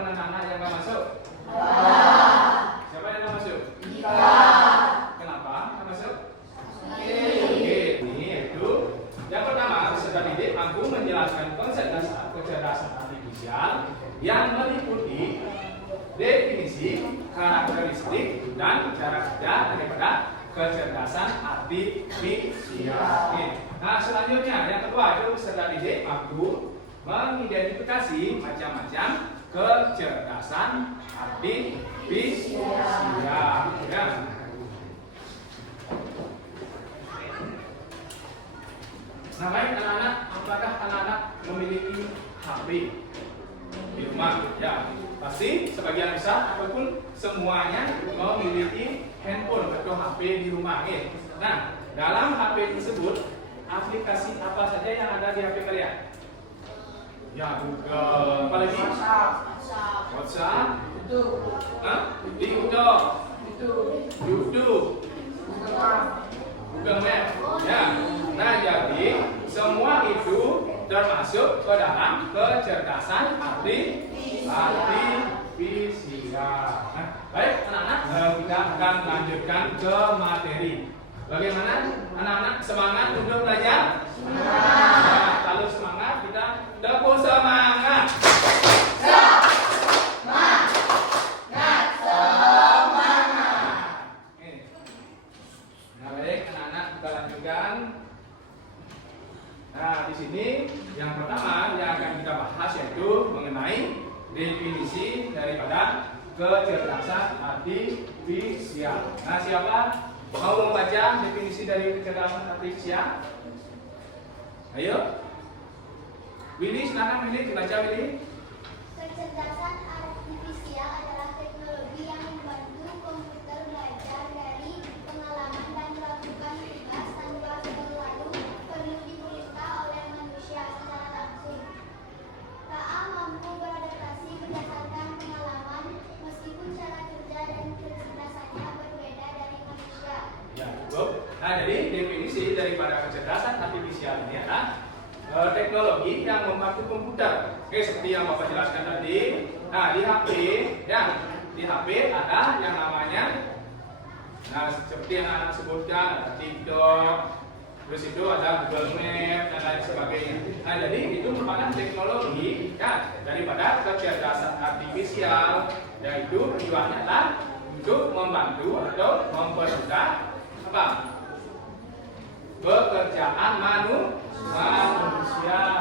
mana anak yang nggak masuk? Siapa yang nggak masuk? Kenapa nggak masuk? Oke, ini yaitu yang pertama, peserta didik mampu menjelaskan konsep dasar kecerdasan artifisial yang meliputi definisi, karakteristik, dan cara kerja daripada kecerdasan artifisial. Nah, selanjutnya yang kedua itu peserta didik mampu mengidentifikasi macam-macam kecerdasan artifisial. Ya. Nah, baik anak-anak, apakah anak-anak memiliki HP di rumah? Ya, pasti sebagian besar ataupun semuanya memiliki handphone atau HP di rumah. Nah, dalam HP tersebut aplikasi apa saja yang ada di HP kalian? Ya, Google, apalagi? WhatsApp, TikTok, YouTube, Google Map. Ya. Nah, jadi semua itu termasuk ke dalam kecerdasan artifisial. Nah, baik anak-anak, kita akan lanjutkan ke materi. Bagaimana anak-anak semangat untuk belajar? Nah, kalau semangat kita tepuk semangat. Nah, baik anak-anak, kita lanjutkan. Nah, di sini yang pertama yang akan kita bahas yaitu mengenai definisi daripada kecerdasan artifisial. Nah, siapa mau membaca definisi dari kecerdasan artifisial? Ayo, Willy, silakan Willy, dibaca Willy. Kecerdasan artifisial adalah teknologi yang membantu komputer belajar dari pengalaman dan melakukan tugas tanpa selalu perlu diperintah oleh manusia secara langsung. KA mampu beradaptasi berdasarkan pengalaman meskipun cara kerja dan kecerdasannya berbeda dari manusia. Ya, cukup. Nah, jadi definisi daripada kecerdasan artifisial ini adalah teknologi yang membantu komputer. Oke, seperti yang Bapak jelaskan tadi. Nah, di HP, ya, di HP ada yang namanya, nah, seperti yang anak sebutkan, ada TikTok, terus itu ada Google Map dan lain sebagainya. Nah, jadi itu merupakan teknologi, ya, daripada kecerdasan artifisial, yaitu tujuannya adalah untuk membantu atau mempermudah apa? Pekerjaan manusia.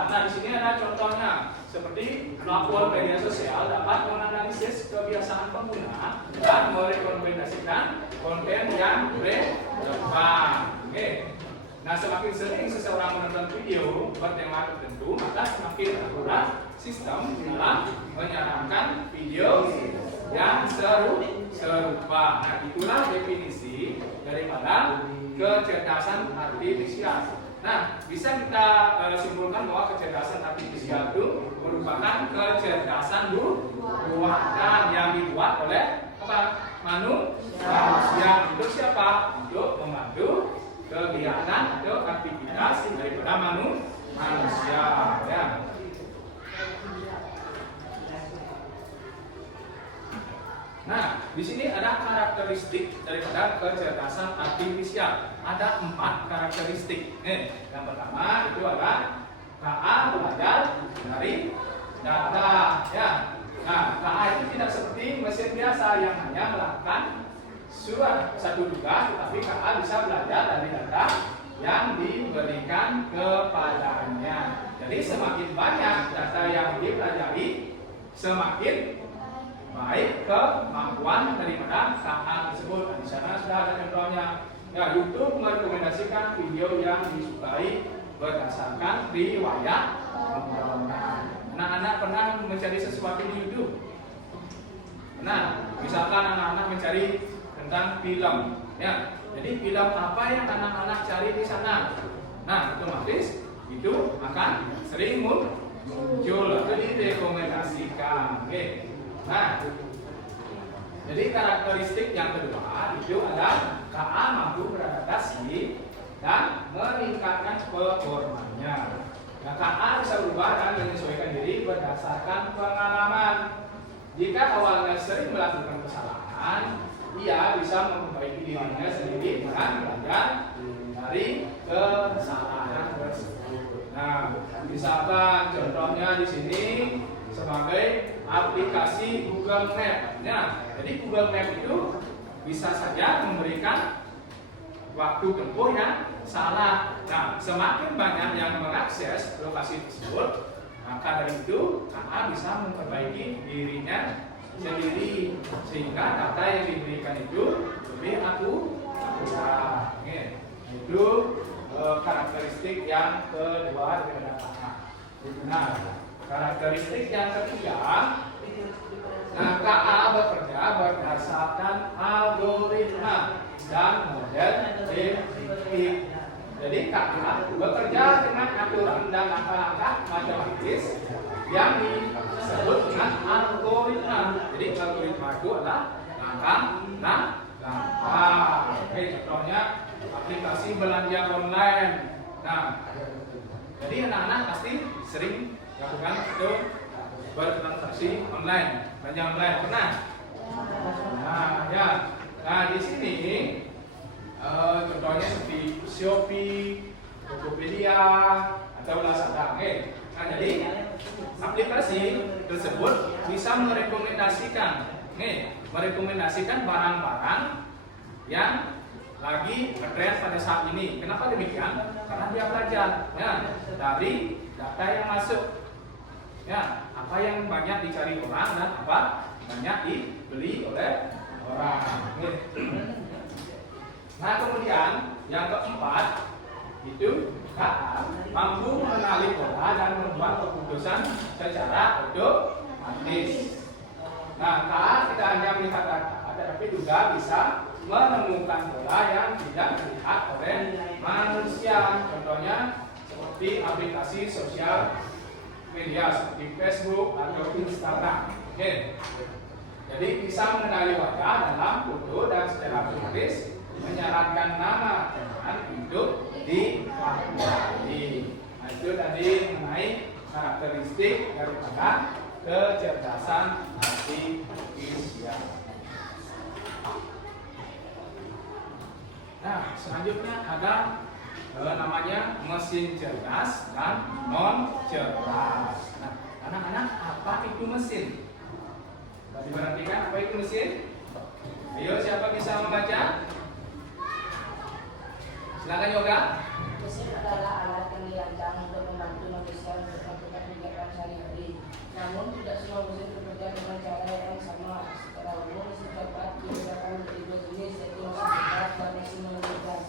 Nah, di sini ada contohnya seperti platform media sosial dapat menganalisis kebiasaan pengguna dan merekomendasikan konten yang relevan. Oke. Nah, semakin sering seseorang menonton video bertema tertentu, maka semakin akurat sistem dalam menyarankan video yang serupa. Nah, itulah definisi daripada kecerdasan artifisial. Nah, bisa kita simpulkan bahwa kecerdasan artifisial itu merupakan kecerdasan buatan yang dibuat oleh apa? Manusia. Untuk siapa? Untuk membantu kegiatan atau aktivitas daripada manusia. Ya. Nah, di sini ada karakteristik daripada kecerdasan artifisial. Ada 4 karakteristik. Yang pertama itu adalah KA belajar dari data. Ya. Nah, KA itu tidak seperti mesin biasa yang hanya melakukan satu tugas, tetapi KA bisa belajar dari data yang diberikan kepadanya. Jadi semakin banyak data yang dipelajari, semakin baik kemampuan daripada KA tersebut. Di sana sudah ada contohnya. Ya, YouTube merekomendasikan video yang disukai berdasarkan riwayat tontonan. Anak-anak pernah mencari sesuatu di YouTube? Nah, misalkan anak-anak mencari tentang film, ya. Jadi film apa yang anak-anak cari di sana? Nah, otomatis itu akan sering muncul atau direkomendasikan. Oke. Nah, jadi karakteristik yang kedua itu adalah KA mampu beradaptasi dan meningkatkan performanya. Nah, KA bisa berubah dan menyesuaikan diri berdasarkan pengalaman. Jika awalnya sering melakukan kesalahan, ia bisa memperbaiki dirinya sendiri dengan belajar dari kesalahan tersebut. Nah, misalkan contohnya di sini sebagai aplikasi Google Map. Nah, jadi Google Map itu bisa saja memberikan waktu tempuh yang salah. Nah, semakin banyak yang mengakses lokasi tersebut, maka dari itu KA bisa memperbaiki dirinya sendiri sehingga data yang diberikan itu lebih akurat. Itu karakteristik yang kedua dari KA. Nah, karakteristik yang ketiga, nah, KA bekerja berdasarkan algoritma dan model prediktif. Jadi KA bekerja dengan aturan dan langkah-langkah matematis yang disebut dengan algoritma. Jadi algoritma itu adalah langkah. Oke, contohnya aplikasi belanja online. Nah, jadi anak-anak pasti sering lakukan itu bertransaksi online, belanja online, pernah? Nah, ya. Nah, di sini contohnya seperti Shopee, Tokopedia, atau Lazada. Nah, jadi aplikasi tersebut bisa merekomendasikan barang-barang yang lagi ngetren pada saat ini. Kenapa demikian? Karena dia belajar ya dari data yang masuk. Ya, apa yang banyak dicari orang dan apa banyak dibeli oleh orang. Nah, kemudian yang keempat itu KA mampu mengenali pola dan membuat keputusan secara otomatis. Nah, KA tidak hanya melihat data, tetapi juga bisa menemukan pola yang tidak dilihat oleh manusia. Contohnya seperti aplikasi sosial media seperti Facebook atau Instagram. Jadi bisa mengenali wajah dalam foto dan secara otomatis menyarankan nama teman untuk dipelajari. Nah, itu tadi mengenai karakteristik daripada kecerdasan artifisial. Nah, selanjutnya ada namanya mesin cerdas dan non cerdas. Nah, anak-anak, apa itu mesin? Diperhatikan apa itu mesin? Ayo, siapa bisa membaca? Silakan Yoga. Mesin adalah alat yang dirancang untuk membantu manusia untuk melakukan kegiatan sehari-hari. Namun tidak semua mesin bekerja dengan cara yang sama. Secara umum mesin cepat dibedakan menjadi dua jenis, yaitu mesin cepat dan mesin non cerdas.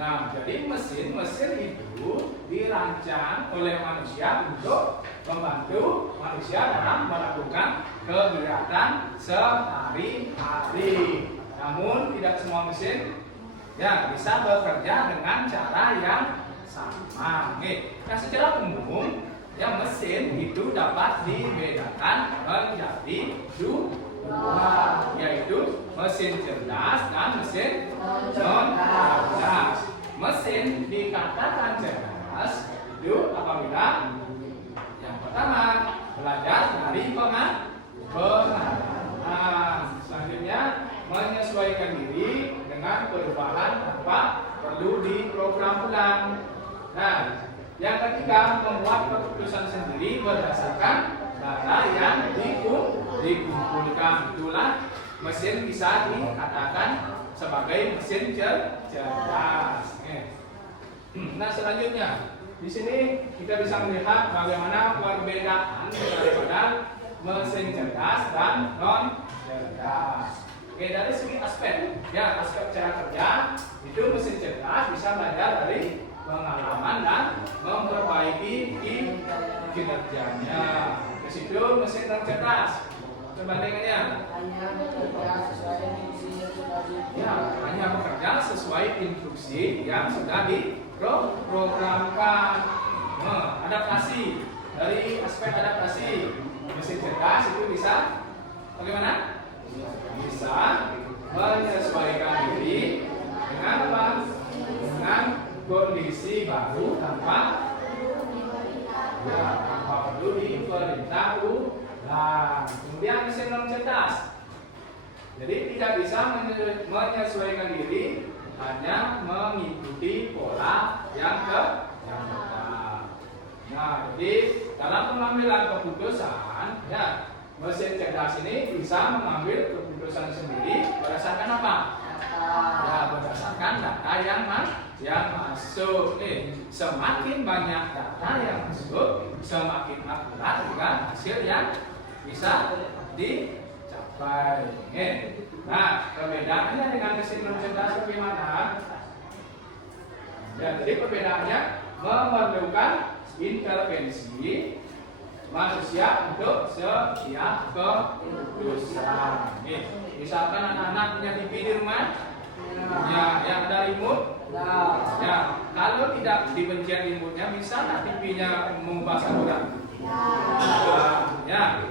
Nah, jadi mesin itu dirancang oleh manusia untuk membantu manusia dalam melakukan kegiatan sehari-hari. Namun tidak semua mesin ya bisa bekerja dengan cara yang sama. Nah, secara umum ya mesin itu dapat dibedakan menjadi dua, yaitu mesin cerdas dan mesin non cerdas. Mesin dikatakan cerdas itu apabila yang pertama belajar dari pengalaman, selanjutnya menyesuaikan diri dengan perubahan tanpa perlu diprogram ulang. Nah, yang ketiga membuat keputusan sendiri berdasarkan data yang dikumpulkan. Itulah mesin bisa dikatakan sebagai mesin cerdas. Nah, selanjutnya di sini kita bisa melihat bagaimana perbedaan daripada mesin cerdas dan non cerdas. Dari segi aspek, ya aspek cara kerja itu mesin cerdas bisa belajar dari pengalaman dan memperbaiki kinerjanya. Di situ mesin non cerdas perbandingannya hanya bekerja sesuai instruksi yang sudah diprogramkan. Adaptasi, dari aspek adaptasi mesin cerdas itu bisa bagaimana? Bisa menyesuaikan diri dengan apa? Dengan kondisi baru tanpa perlu diberitahu Nah, kemudian mesin non cerdas. Jadi tidak bisa menyesuaikan diri, hanya mengikuti pola yang tetap. Nah, jadi dalam pengambilan keputusan, ya, mesin cerdas ini bisa mengambil keputusan sendiri berdasarkan apa? Ya, berdasarkan data yang masuk. Semakin banyak data yang masuk, semakin akurat juga hasil yang bisa dicapai. Nah, perbedaannya dengan mesin non cerdas bagaimana? Ya, jadi perbedaannya memerlukan intervensi manusia untuk setiap keputusan. Misalkan anak-anak punya TV di rumah, ya, yang ada remote. Ya, kalau tidak dipencet remote-nya, bisa nggak TV-nya mengubah saluran? Ya.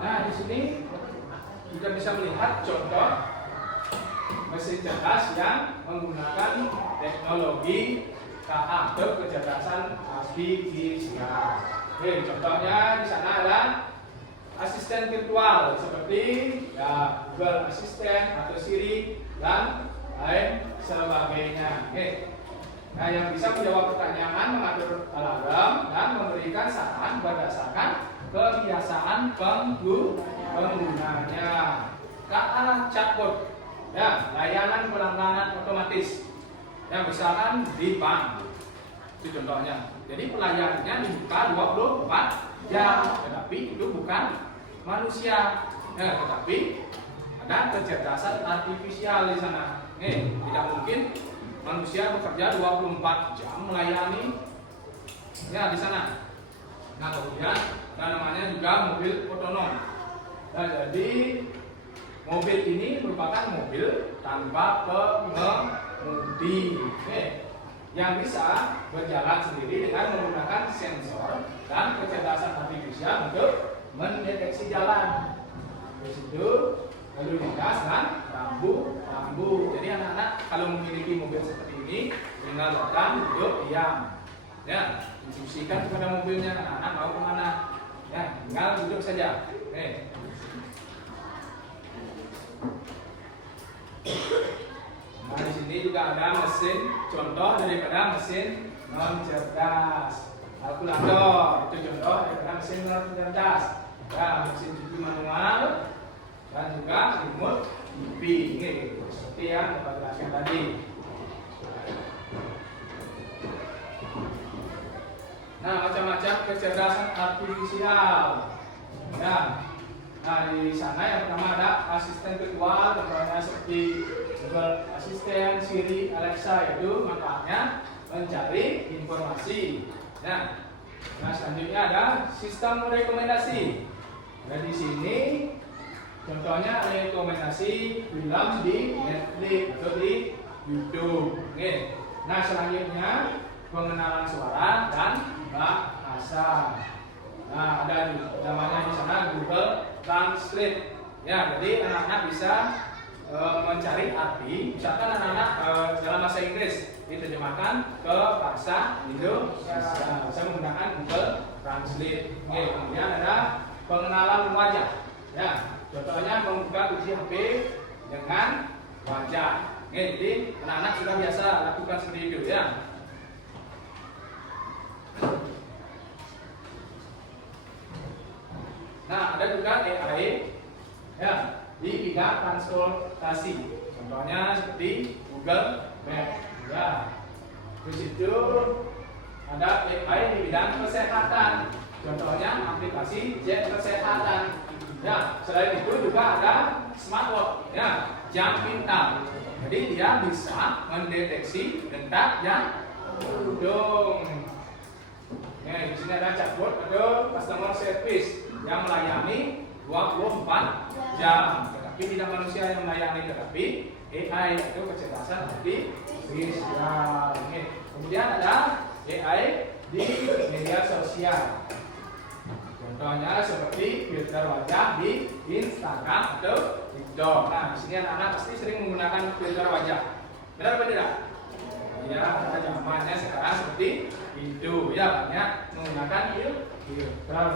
Nah, di sini kita bisa melihat contoh mesin cerdas yang menggunakan teknologi KA atau kecerdasan artifisial. Contohnya di sana ada asisten virtual seperti ya, Google Assistant atau Siri dan lain sebagainya. Nah, yang bisa menjawab pertanyaan, mengatur alarm dan memberikan saran berdasarkan kebiasaan penggunanya. KA chatbot, ya, layanan pelangganan otomatis. Ya, misalkan di bank, itu contohnya. Jadi pelayanannya dibuka 24 jam, tetapi itu bukan manusia, ya, tetapi ada kecerdasan artifisial di sana. Tidak mungkin manusia bekerja 24 jam melayani, ya, di sana. Nah, kemudian namanya juga mobil otonom. Nah, jadi mobil ini merupakan mobil tanpa pengemudi, yang bisa berjalan sendiri dengan menggunakan sensor dan kecerdasan artifisial untuk mendeteksi jalan. Di situ lalu lintas dan rambu-rambu. Jadi anak-anak kalau memiliki mobil seperti ini, tinggal datang, duduk, diam. Ya, instruksikan kepada mobilnya, anak-anak mau kemana. Ya, tinggal duduk saja. Nah, di sini juga ada mesin, contoh daripada mesin non cerdas. Kalkulator, itu contoh daripada mesin non cerdas. Ya, mesin cuci manual dan juga remote TV. Ini seperti yang Bapak jelaskan tadi. Nah, macam-macam kecerdasan artifisial. Ya. Nah, di sana yang pertama ada asisten virtual, contohnya seperti Google Assistant, Siri, Alexa, itu manfaatnya mencari informasi. Nah, selanjutnya ada sistem rekomendasi. Nah, di sini contohnya rekomendasi film di Netflix atau di YouTube. Nah, selanjutnya pengenalan suara dan bahasa. Nah, ada namanya di sana Google Translate. Ya, jadi anak-anak bisa mencari arti. Misalkan anak-anak dalam bahasa Inggris diterjemahkan ke bahasa Indonesia, bisa menggunakan Google Translate. Kemudian ada pengenalan wajah. Ya, contohnya membuka kunci HP dengan wajah. Jadi anak-anak sudah biasa lakukan seperti itu, ya. Nah, ada juga AI, ya, di bidang transportasi. Contohnya seperti Google Maps. Ya, di situ ada AI di bidang kesehatan. Contohnya aplikasi Cek Kesehatan. Ya, selain itu juga ada smartwatch, ya, jam pintar. Jadi dia bisa mendeteksi detak jantung. Di sini ada chatbot atau customer service yang melayani 24 jam. Tetapi tidak manusia yang melayani, tetapi AI itu kecerdasan artifisial. Kemudian ada AI di media sosial. Contohnya seperti filter wajah di Instagram atau TikTok. Nah, di sini anak-anak pasti sering menggunakan filter wajah. Benar apa tidak? Ya, karena zamannya sekarang seperti itu. Ya, banyak menggunakan filter.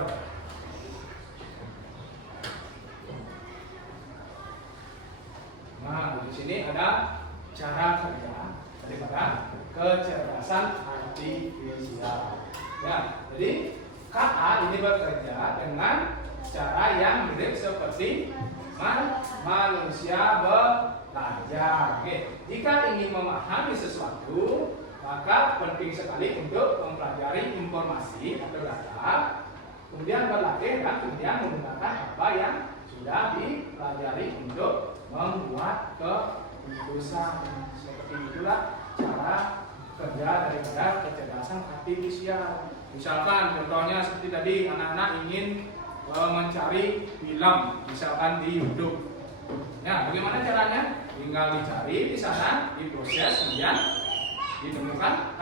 Nah, di sini ada cara kerja daripada kecerdasan artifisial. Ya, jadi KA ini bekerja dengan cara yang mirip seperti manusia belajar. Oke. Jika ingin memahami sesuatu, maka penting sekali untuk mempelajari informasi atau data, kemudian berlatih dan kemudian menggunakan apa yang sudah dipelajari untuk membuat keputusan. Seperti itulah cara kerja daripada kecerdasan artifisial. Misalkan contohnya seperti tadi anak-anak ingin mencari film, misalkan di YouTube. Nah, bagaimana caranya? Tinggal dicari di sana, diproses, kemudian ditemukan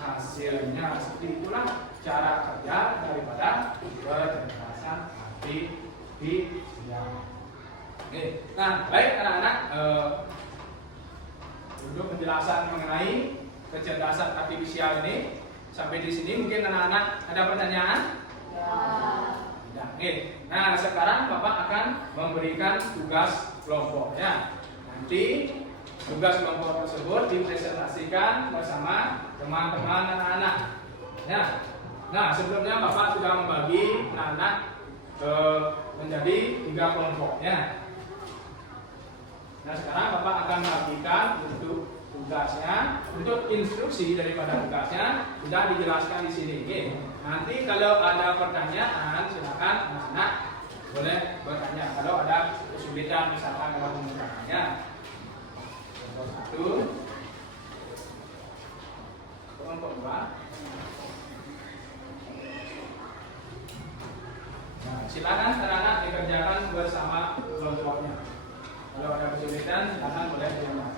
hasilnya. Seperti itulah cara kerja daripada kecerdasan artifisial. Oke. Nah, baik anak-anak, untuk penjelasan mengenai kecerdasan artifisial ini sampai di sini mungkin anak-anak ada pertanyaan? Ya. Oke. Nah, sekarang Bapak akan memberikan tugas kelompoknya. Nanti tugas kelompok tersebut dipresentasikan bersama teman-teman anak-anak. Ya. Nah, sebelumnya Bapak sudah membagi anak-anak menjadi 3 kelompok. Ya. Nah, sekarang Bapak akan membagikan untuk tugasnya, untuk instruksi daripada tugasnya sudah dijelaskan di sini. Oke. Nanti kalau ada pertanyaan, silakan anak-anak boleh bertanya. Kalau ada kesulitan misalkan dalam menggunakannya. Contoh 1, kelompok 2. Nah, silakan anak-anak dikerjakan bersama kelompoknya. Kalau ada kesulitan, silakan boleh ditanyakan.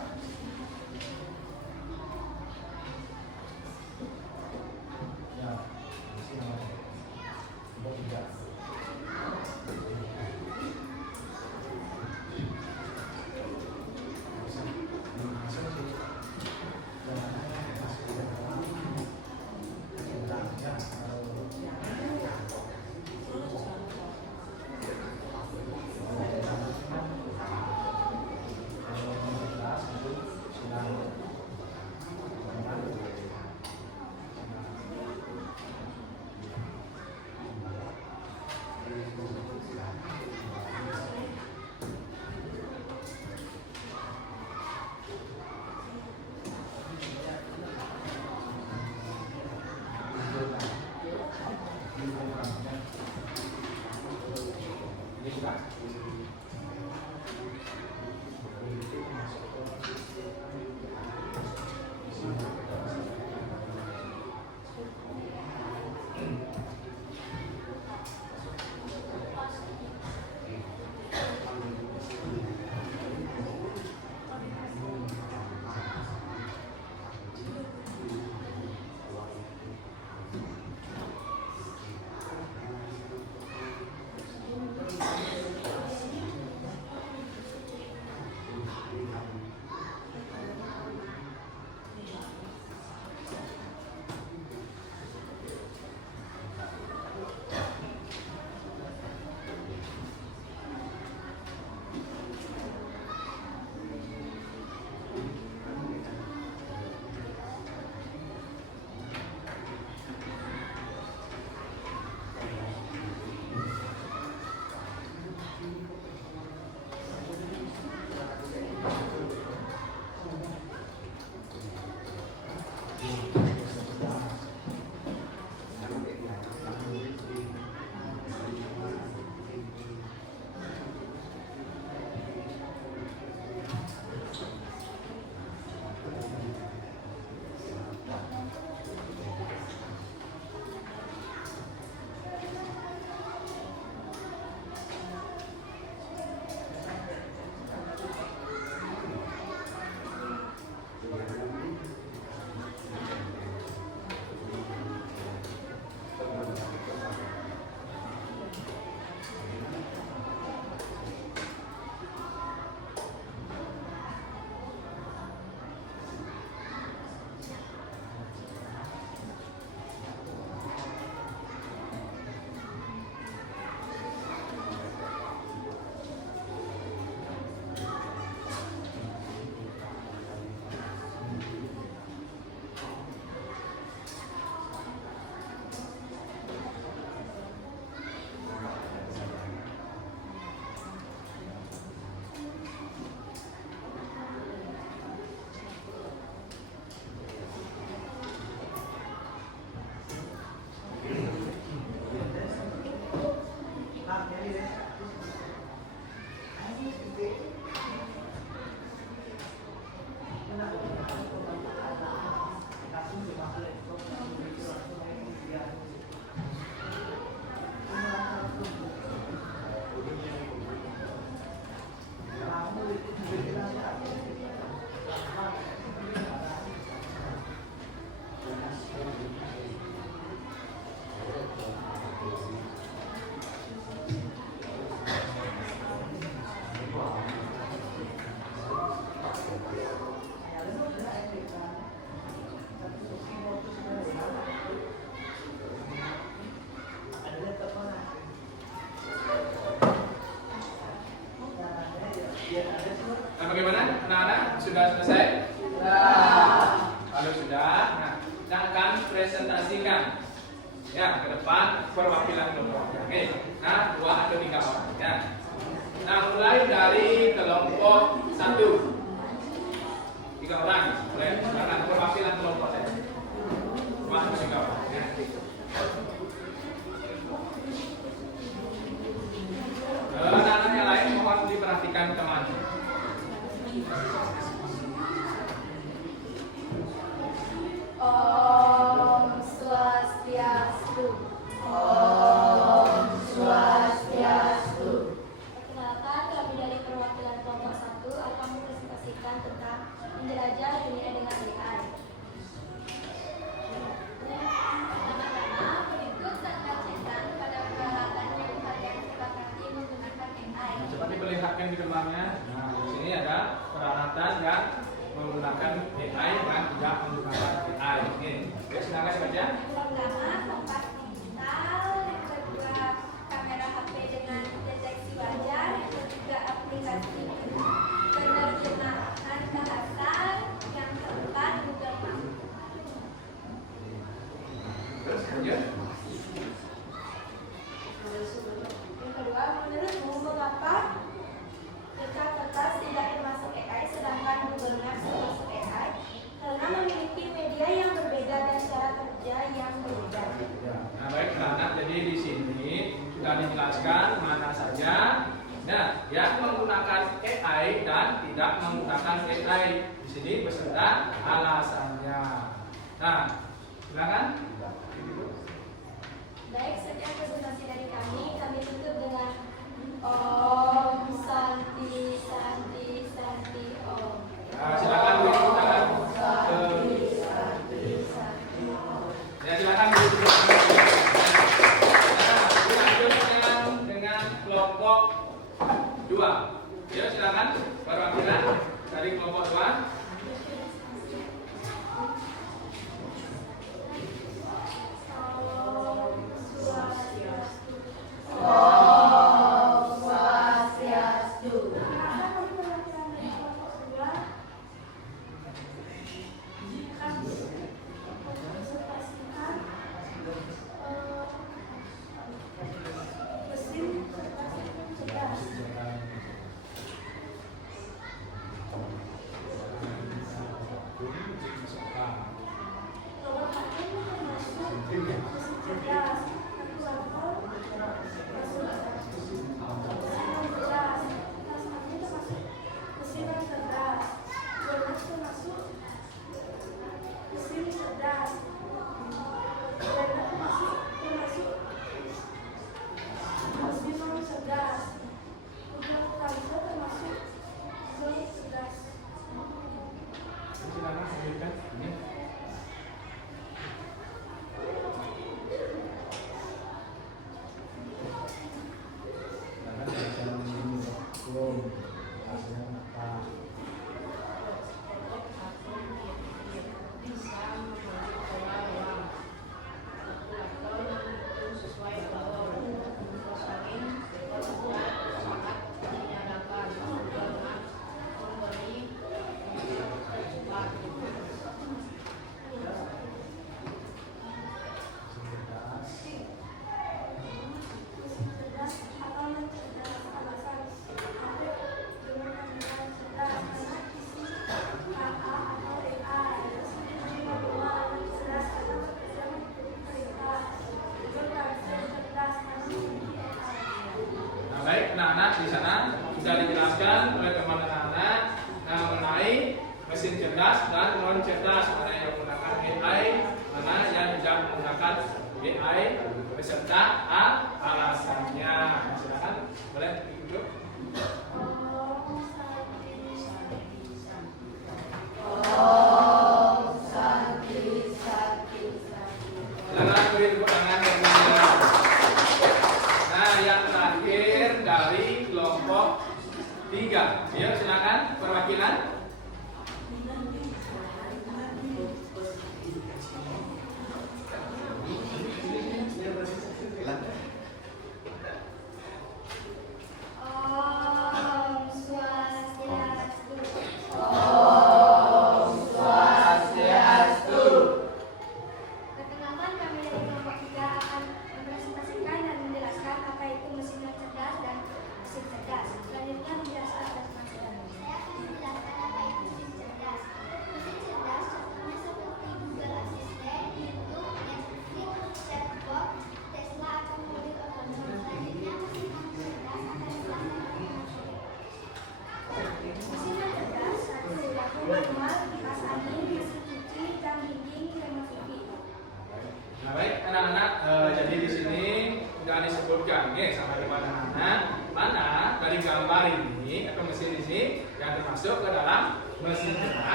perwakilan kelompok. Oke. Nah, 2 atau 3 orang ya. Nah, mulai dari kelompok 1. 3 orang. Boleh silakan perwakilan kelompok saya. 2 atau 3 orang ya. Anak-anak yang lain mohon diperhatikan teman. Om Swastiastu. Om Swastiastu. Perkenalkan, kami dari perwakilan kelompok 1 akan mempresentasikan tentang menjelajah dunia dengan AI. Pertama-tama, berikut tanda cetak pada peralatan yang kalian sepakati menggunakan AI. Cepat diperlihatkan di depannya. Nah, di sini ada peralatan yang menggunakan AI dan tidak menggunakan AI. Oke, silakan dibaca. Pertama, kompas digital. Yang kedua, kamera HP dengan deteksi wajah. Yang ketiga, aplikasi penerjemahan bahasa. Yang keempat, Google Maps. Terus lanjut. Yang kedua, menurutmu mengapa jejak kertas tidak termasuk AI sedangkan Google Maps termasuk AI? Karena memiliki media yang berbeda dan cara kerja yang berbeda. Nah, baik anak, jadi di sini sudah dijelaskan mana saja yang menggunakan AI dan tidak menggunakan AI. Di sini beserta alasannya. Nah, silakan. Baik, sekian presentasi dari kami tutup dengan Om Santi Santi Santi Om. Nah, silakan beri tangan. Ya, silakan beri tangan. Nah, lanjut dengan kelompok 2. Ya, silakan perwakilan dari kelompok 2. Om Swastiastu. Silakan sebutkan. Ini. Baik, anak-anak di sana sudah dijelaskan oleh teman-teman mengenai mesin cerdas dan non cerdas, mana yang menggunakan AI, mana yang tidak menggunakan AI, beserta alasannya. Silakan, boleh duduk. Om Santi Santi. Silakan beri tepuk tangan yang meriah. Nah, yang terakhir dari kelompok 3. Yuk, silakan perwakilan.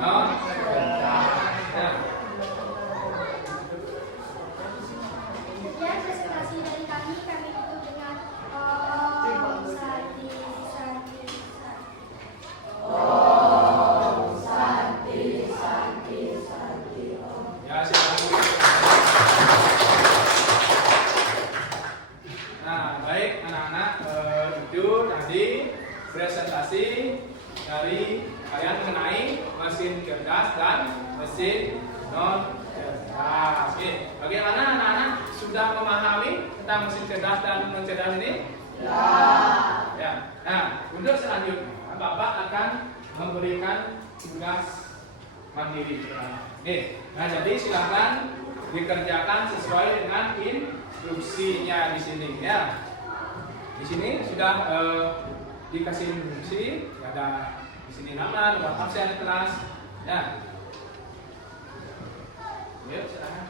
non cerdas. Nah, Sekian presentasi dari kami tutup dengan Santi. ya silakan. Nah, baik anak-anak, itu tadi presentasi dari kalian mengenai mesin cerdas dan mesin non cerdas. Oke, bagaimana anak-anak sudah memahami tentang mesin cerdas dan non cerdas ini? Ya. Nah, untuk selanjutnya Bapak akan memberikan tugas mandiri. Oke. Nah, jadi silakan dikerjakan sesuai dengan instruksinya di sini ya. Di sini sudah dikasih instruksi, ada di sini nama, nomor absen kelas. Ya. Yuk, silakan.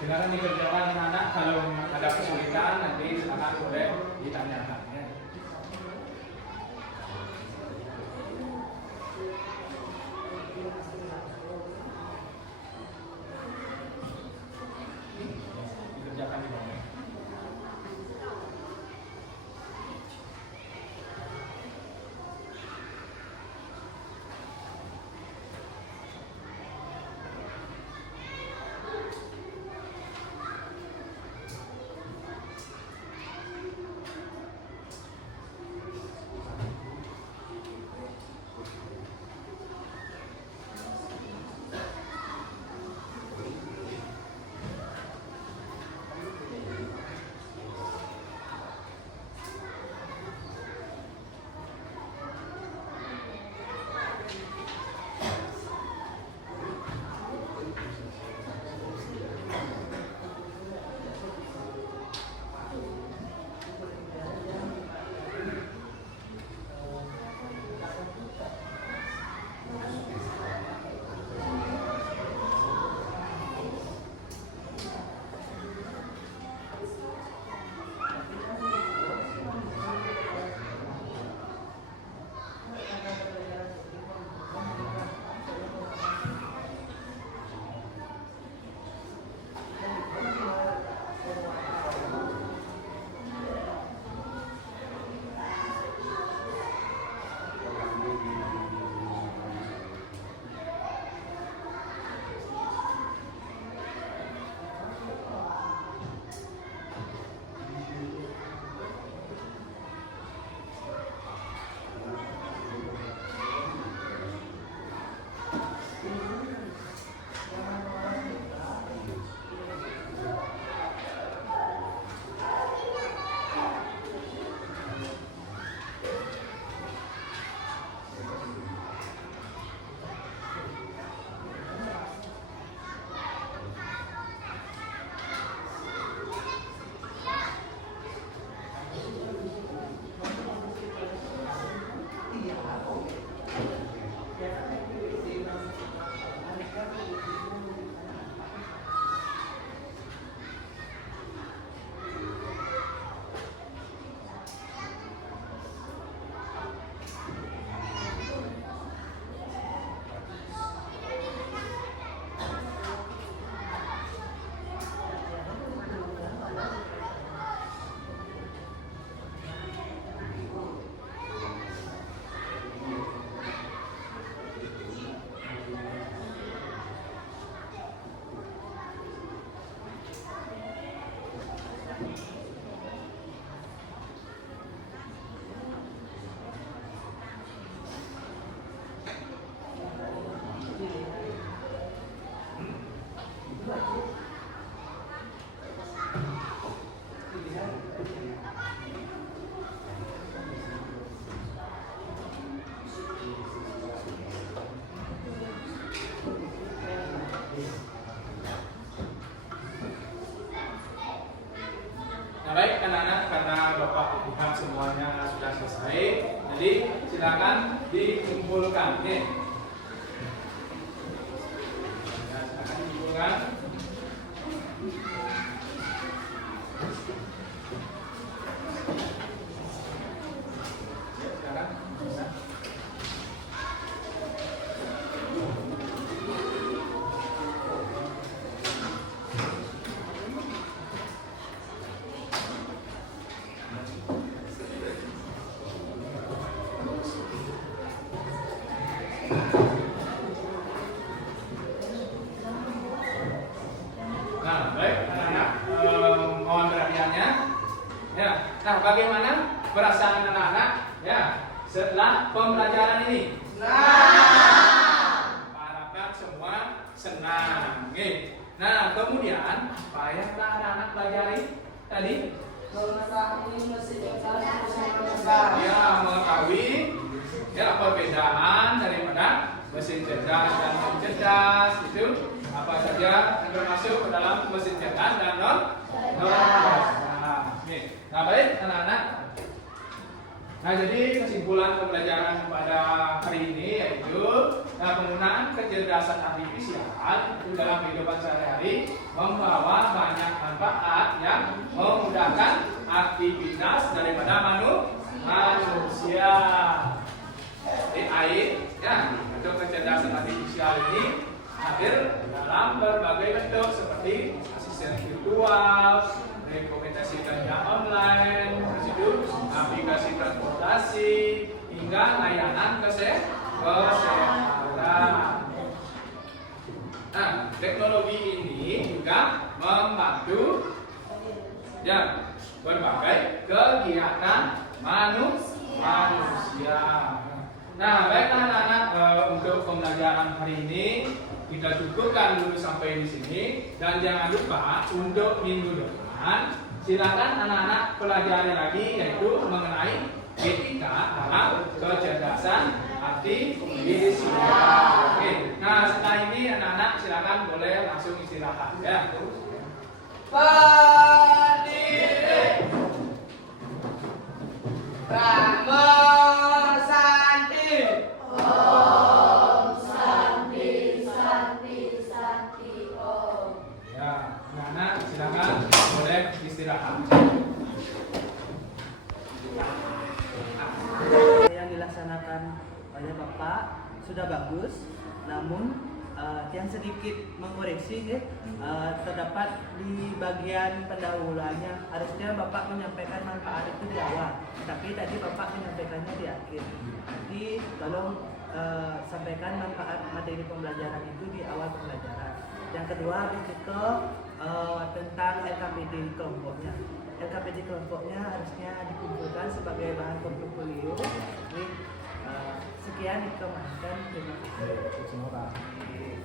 Silakan dikerjakan anak-anak, kalau ada kesulitan nanti silakan boleh ditanyakan ya. Dikerjakan di bawah. Nih. Nah, silakan dikumpulkan. Silakan. Bisa. Nah, baik anak-anak, mohon perhatiannya. Ya, nah bagaimana perasaan anak-anak ya setelah pembelajaran ini? Harapkan semua senang. Oke. Nah, kemudian apa yang telah anak-anak pelajari tadi? Mengetahui mesin cetak mesin menebak. Ya, mengetahui ya perbedaan daripada mesin cerdas dan non cerdas itu apa saja yang termasuk ke dalam mesin cerdas dan non cerdas. Nah, baik anak-anak. Nah, jadi kesimpulan pembelajaran pada hari ini yaitu penggunaan kecerdasan artifisial itu dalam kehidupan sehari-hari membawa banyak manfaat yang memudahkan aktivitas daripada manusia. AI ya, untuk kecerdasan artifisial ini hadir dalam berbagai bentuk seperti asisten virtual, rekomendasi kerja online, prosedur, aplikasi transportasi, hingga layanan kesehatan. Nah, teknologi ini juga membantu ya berbagai kegiatan manusia. Nah, baiklah anak-anak, untuk pembelajaran hari ini kita cukupkan dulu sampai di sini dan jangan lupa untuk minggu depan silakan anak-anak pelajari lagi yaitu mengenai etika dalam kecerdasan artifisial. Oke. Nah, setelah ini anak-anak silakan boleh langsung istirahat ya. Berdiri. Brahma Santi. Om Santi Santi Santi Om. Ya, anak-anak silakan boleh istirahat. Yang dilaksanakan oleh Bapak sudah bagus, namun yang sedikit mengoreksi terdapat di bagian pendahuluannya. Harusnya Bapak menyampaikan manfaat itu di awal, tapi tadi Bapak menyampaikannya di akhir. Jadi tolong sampaikan manfaat materi pembelajaran itu di awal pembelajaran. Yang kedua risiko tentang LKPD kelompoknya. LKPD kelompoknya harusnya dikumpulkan sebagai bahan portofolio. Sekian dikembangkan, terima kasih.